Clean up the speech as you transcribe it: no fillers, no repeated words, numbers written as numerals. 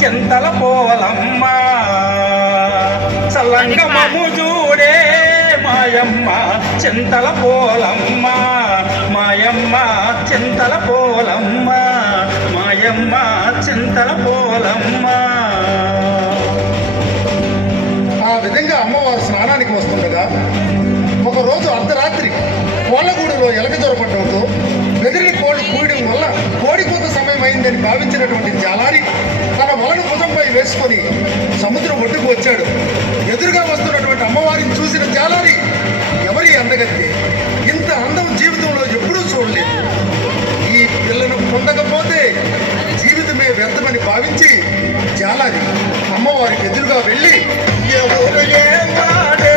చింతల పోలమ్మ చల్లంగమము చూడే మాయమ్మ చింతల పోలమ్మ మాయమ్మ చింతల పోలమ్మ మాయమ్మ చింతల పోలమ్మ. ఆ విధంగా అమ్మవారు స్నానానికి వస్తుండగా ఒకరోజు అర్ధరాత్రి కోళ్ళగూడులో ఎలక దొరపడంతో బెదిరిని కోళ్ళు కూయడం వల్ల కోడికోత సమయం అయిందని భావించినటువంటి జాలారి తన వలను భుజంపై వేసుకొని సముద్రం ఒడ్డుకు వచ్చాడు. ఎదురుగా వస్తున్నటువంటి అమ్మవారిని చూసిన జాలారి ఎవరి అందగత్తే, ఇంత అందం జీవితంలో ఎప్పుడూ చూడలేదు, ఈ పిల్లను పొందకపోతే జీవితమే వ్యర్థమని భావించి జాలారి అమ్మవారికి ఎదురుగా వెళ్ళి ఎవరు ఏ వాడే